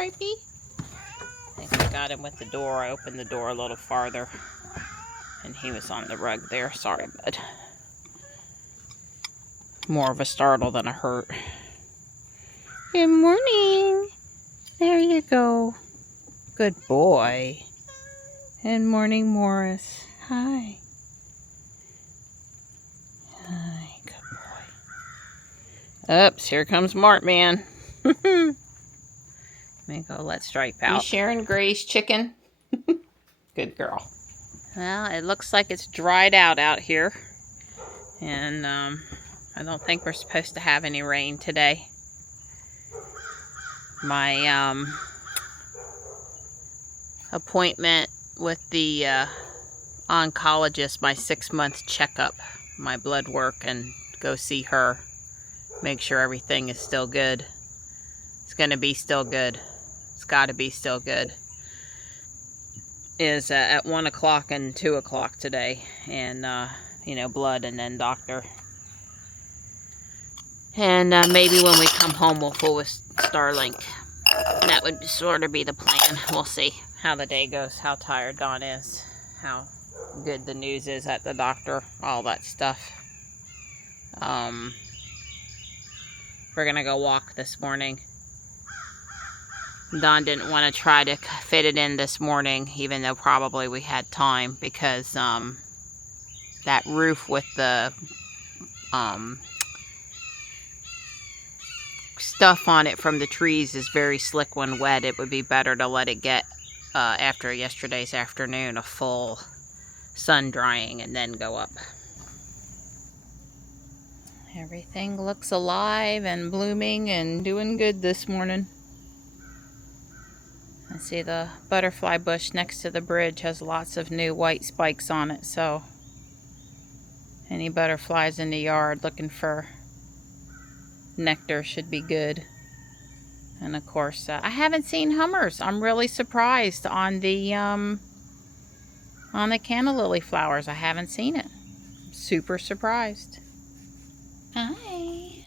Stripey? I think I got him with the door. I opened the door a little farther, and he was on the rug there. Sorry, bud. More of a startle than a hurt. Good morning. There you go. Good boy. Good morning, Morris. Hi. Hi, good boy. Oops, here comes Mart Man. Let me go let Stripe out. You sharing Gray's chicken? Good girl. Well, it looks like it's dried out here. And I don't think we're supposed to have any rain today. My appointment with the oncologist, my 6-month checkup, my blood work, and go see her, make sure everything is still good. It's gonna be still good. It's gotta be still good. Is at 1 o'clock and 2 o'clock today, and you know, blood and then doctor. And maybe when we come home we'll fool with Starlink. That would sort of be the plan. We'll see how the day goes, how tired Dawn is, how good the news is at the doctor, all that stuff. We're gonna go walk this morning. Dawn didn't want to try to fit it in this morning, even though probably we had time, because that roof with the stuff on it from the trees is very slick when wet. It would be better to let it get after yesterday's afternoon a full sun drying and then go up. Everything looks alive and blooming and doing good this morning. I see the butterfly bush next to the bridge has lots of new white spikes on it, so any butterflies in the yard looking for nectar should be good. And of course, I haven't seen hummers. I'm really surprised on the canna lily flowers. I haven't seen it. Super surprised. Hi.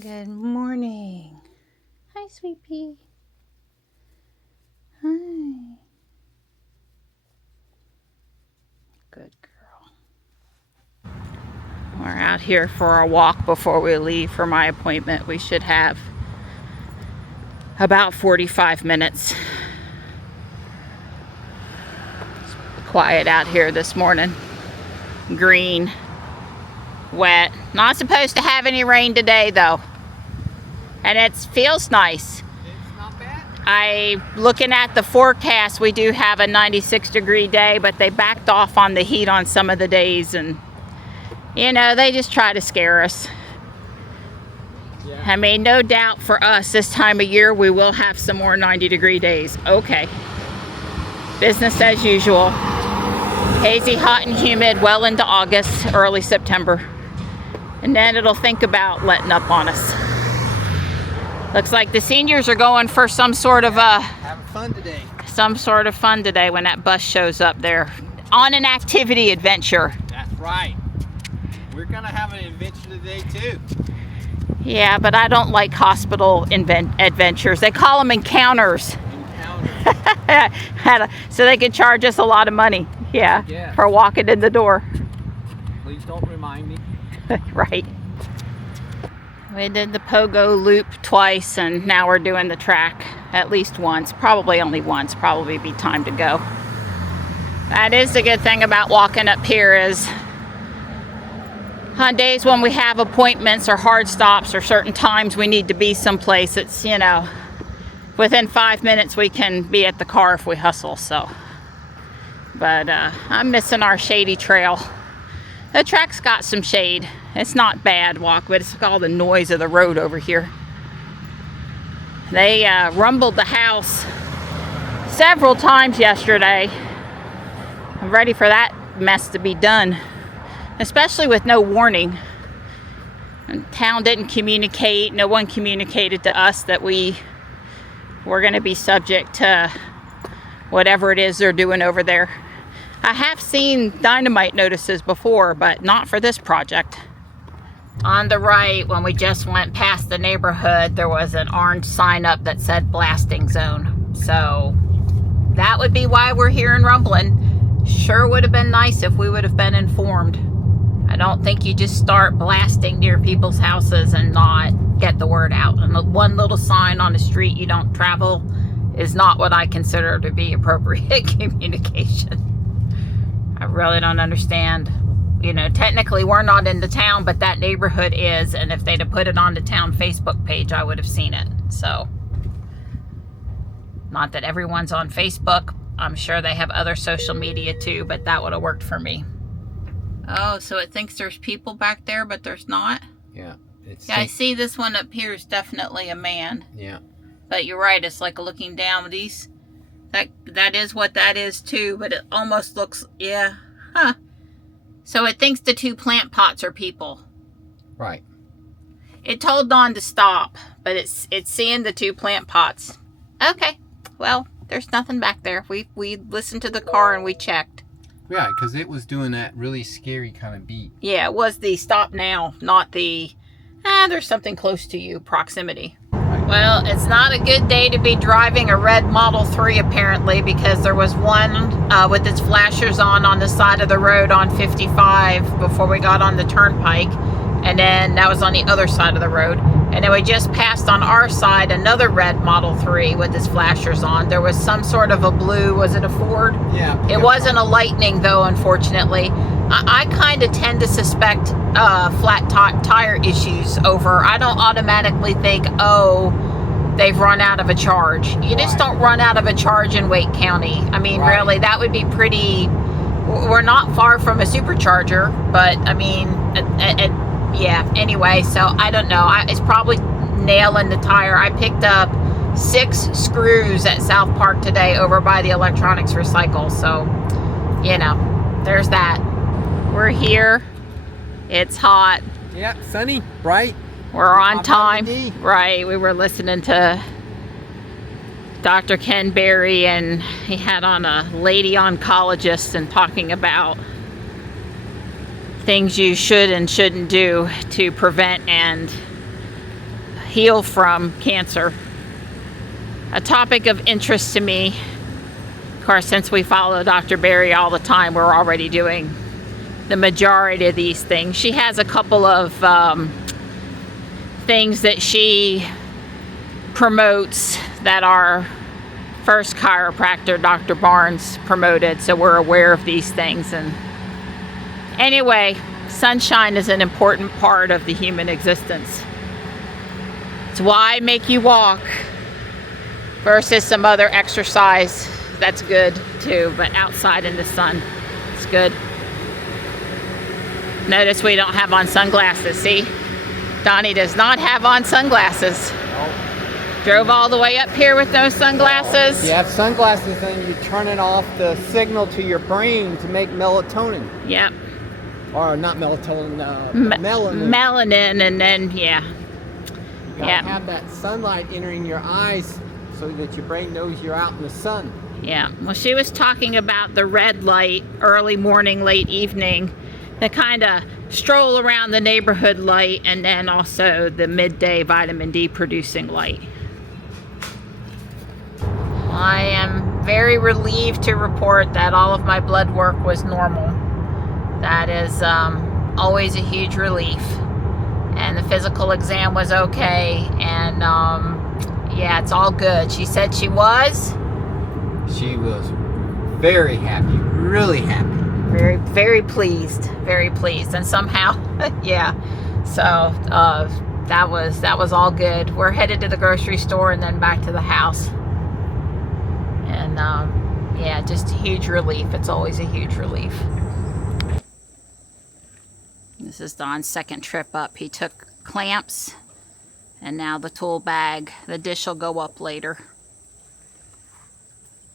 Good morning. Hi, sweet pea. Hi. Good girl. We're out here for a walk before we leave for my appointment. We should have about 45 minutes. It's quiet out here this morning. Green. Wet. Not supposed to have any rain today though. And it feels nice. Looking at the forecast, we do have a 96-degree day, but they backed off on the heat on some of the days, and you know, they just try to scare us. Yeah. I mean, no doubt for us this time of year we will have some more 90-degree days. Okay. Business as usual. Hazy, hot, and humid well into August, early September. And then it'll think about letting up on us. Looks like the seniors are going for some sort of having fun today. Some sort of fun today when that bus shows up there. On an activity adventure. That's right. We're gonna have an adventure today too. Yeah, but I don't like hospital adventures. They call them encounters. So they can charge us a lot of money. Yeah, for walking in the door. Please don't remind me. Right. We did the pogo loop twice, and now we're doing the track at least once. Probably only once. Probably be time to go. That is the good thing about walking up here, is on days when we have appointments or hard stops or certain times we need to be someplace, it's, you know, within 5 minutes we can be at the car if we hustle. So, but I'm missing our shady trail. The track's got some shade. It's not bad walk, but it's all the noise of the road over here. They rumbled the house several times yesterday. I'm ready for that mess to be done, especially with no warning. And town didn't communicate. No one communicated to us that we were going to be subject to whatever it is they're doing over there. I have seen dynamite notices before, but not for this project. On the right, when we just went past the neighborhood, there was an orange sign up that said blasting zone. So that would be why we're hearing rumbling. Sure would have been nice if we would have been informed. I don't think you just start blasting near people's houses and not get the word out. And the one little sign on the street you don't travel is not what I consider to be appropriate communication. I really don't understand. You know, technically we're not in the town, but that neighborhood is, and if they'd have put it on the town Facebook page, I would have seen it. So, not that everyone's on Facebook. I'm sure they have other social media too, but that would have worked for me. Oh, so it thinks there's people back there, but there's not? Yeah. Yeah, I see this one up here is definitely a man. Yeah. But you're right, it's like looking down. These, that is what that is too, but it almost looks, yeah, huh. So it thinks the two plant pots are people. Right. It told Dawn to stop, but it's seeing the two plant pots. Okay, well, there's nothing back there. We listened to the car and we checked. Yeah, because it was doing that really scary kind of beat. Yeah, it was the stop now, not the, there's something close to you proximity. Well, it's not a good day to be driving a red Model 3 apparently, because there was one with its flashers on the side of the road on 55 before we got on the turnpike, and then that was on the other side of the road. And then we just passed on our side another red Model 3 with its flashers on. There was some sort of a blue, was it a Ford? Yeah. It wasn't a Lightning though, unfortunately. I kind of tend to suspect flat tire issues over. I don't automatically think, oh, they've run out of a charge. You just don't run out of a charge in Wake County. I mean, really, that would be pretty. We're not far from a supercharger, but I mean, yeah. Anyway, so I don't know. It's probably nailing the tire. I picked up 6 screws at South Park today over by the electronics recycle. So, you know, there's that. We're here. It's hot. Yep, sunny, bright. We're on time. Right. We were listening to Dr. Ken Berry, and he had on a lady oncologist and talking about things you should and shouldn't do to prevent and heal from cancer. A topic of interest to me. Of course, since we follow Dr. Berry all the time, we're already doing the majority of these things. She has a couple of things that she promotes that our first chiropractor, Dr. Barnes, promoted, so we're aware of these things. And anyway, sunshine is an important part of the human existence. It's why I make you walk versus some other exercise. That's good too, but outside in the sun, it's good. Notice we don't have on sunglasses, see? Donnie does not have on sunglasses. Nope. Drove all the way up here with no sunglasses. You have sunglasses, then you turn it off the signal to your brain to make melatonin. Yep. Or not melatonin, melanin. Melanin, and then, yeah. You gotta have that sunlight entering your eyes so that your brain knows you're out in the sun. Yeah. Well, she was talking about the red light, early morning, late evening, the kind of stroll around the neighborhood light, and then also the midday vitamin D producing light. I am very relieved to report that all of my blood work was normal. That is always a huge relief. And the physical exam was okay, and yeah, it's all good. She said she was. She was very happy, really happy. Very, very pleased, and somehow, yeah. So that was all good. We're headed to the grocery store and then back to the house, and yeah, just a huge relief. It's always a huge relief. This is Don's second trip up. He took clamps, and now the tool bag. The dish will go up later.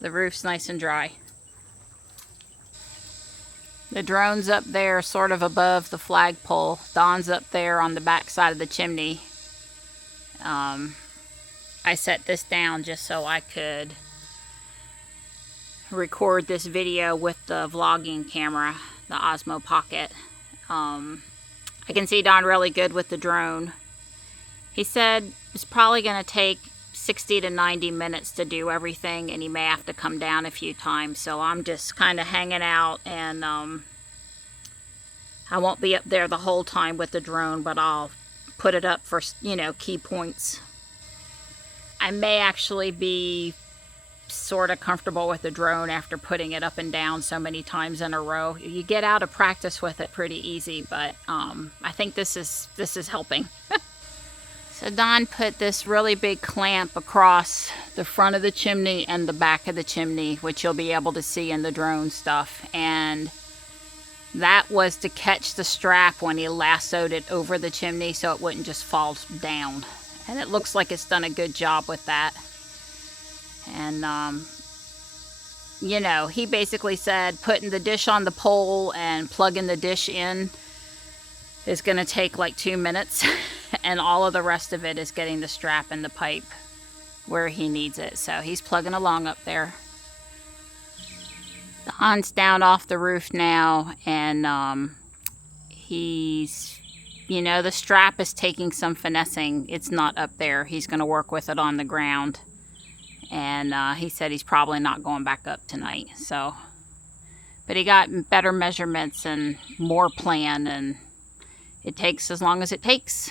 The roof's nice and dry. The drone's up there sort of above the flagpole. Don's up there on the back side of the chimney. I set this down just so I could record this video with the vlogging camera, the Osmo Pocket. I can see Don really good with the drone. He said it's probably going to take 60 to 90 minutes to do everything, and he may have to come down a few times. So I'm just kind of hanging out, and I won't be up there the whole time with the drone, but I'll put it up for, you know, key points. I may actually be sort of comfortable with the drone after putting it up and down so many times in a row. You get out of practice with it pretty easy, but I think this is helping. So Don put this really big clamp across the front of the chimney and the back of the chimney, which you'll be able to see in the drone stuff. And that was to catch the strap when he lassoed it over the chimney so it wouldn't just fall down. And it looks like it's done a good job with that. And, you know, he basically said putting the dish on the pole and plugging the dish in is going to take like 2 minutes. And all of the rest of it is getting the strap in the pipe where he needs it. So he's plugging along up there. Don's down off the roof now, and he's, you know, the strap is taking some finessing. It's not up there. He's going to work with it on the ground. And he said he's probably not going back up tonight. So, but he got better measurements and more plan, and it takes as long as it takes.